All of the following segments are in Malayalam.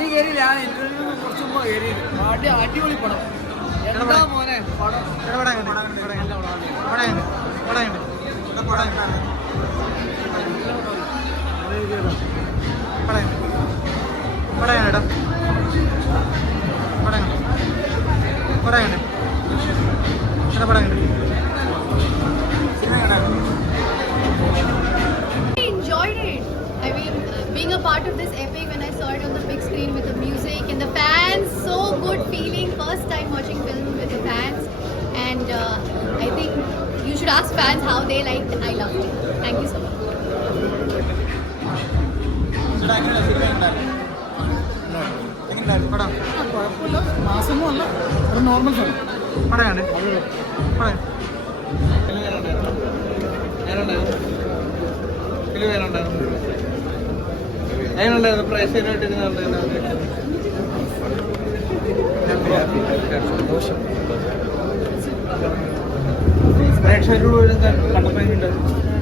നീ കയറിയില്ല. ഞാൻ ഇന്റർവ്യൂ കുറച്ച് മുമ്പ് കയറിയത് അടി അടിപൊളി പടം. എന്താ മോനെ? പടം enjoyed it. I mean, uh, being a part of this epic it on the big screen with the music and the fans, so good feeling. First time watching film with the fans, and uh, I think you should ask fans how they liked I Loved It. Thank you so much. കുഴപ്പമില്ല മാസമൊന്നും അല്ല ഒരു നോർമൽ ഫിലിം അതിനുണ്ടായിരുന്നു പ്രേക്ഷകരായിട്ടിരുന്നുണ്ടായിരുന്നു പ്രേക്ഷകരോട് കണ്ടപ്പോൾ എങ്ങനെയുണ്ടായിരുന്നു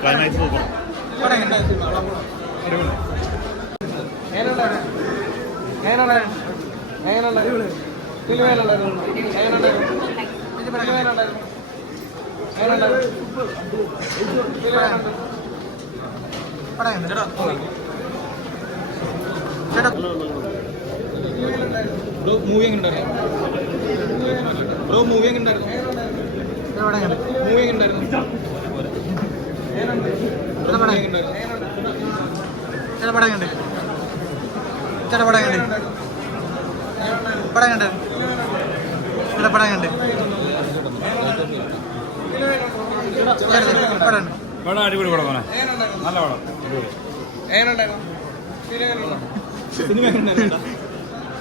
ക്ലൈമാക്സ് സൂപ്പർ പടയുണ്ട് എങ്ങനെയുണ്ടായിരുന്നു എങ്ങനെയുണ്ടായിരുന്നു എങ്ങനെയുണ്ടായിരുന്നു ഫിലിം എങ്ങനെയുണ്ടായിരുന്നു എങ്ങനെയുണ്ടായിരുന്നു ഫിലിം എങ്ങനെയുണ്ടായിരുന്നു എങ്ങനെയുണ്ടായിരുന്നു ഫിലിം എങ്ങനെയുണ്ടായിരുന്നു പടയുണ്ട് ചേട്ടാ. ചേട്ടാ. ബ്രോ മൂവി എങ്ങനെയുണ്ടായിരുന്നു ബ്രോ മൂവി എങ്ങനെ ഉണ്ടായിരുന്നു? മൂവി ചേട്ടാ പടയുണ്ട് ചേട്ടാ പടയുണ്ട് ചേട്ടാ പടയുണ്ട് പടയുണ്ട് ചേട്ടാ പടയുണ്ട് ചേട്ടാ പടയുണ്ട് പടം അടിപൊളി പടം നല്ല പടം. എങ്ങനെയുണ്ടായിരുന്നു? ഫിലിം സിനിമ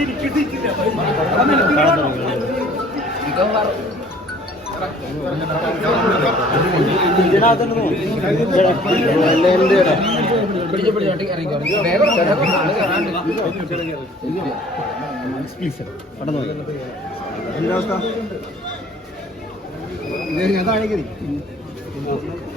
ഫിലിം എങ്ങനെയുണ്ടായിരുന്നു ചേട്ടാ പടയുണ്ട് ഫിലിം എങ്ങനെയുണ്ടായിരുന്നു മൂവി എങ്ങനെയുണ്ടായിരുന്നു